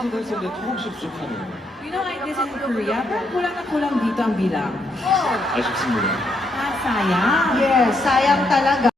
사실 했을 때 조금씩 부족하네요. You know, I did in Korea, pero kulang na kulang dito ang bilang. 아쉽습니다. Ah, sayang. Yes, sayang talaga.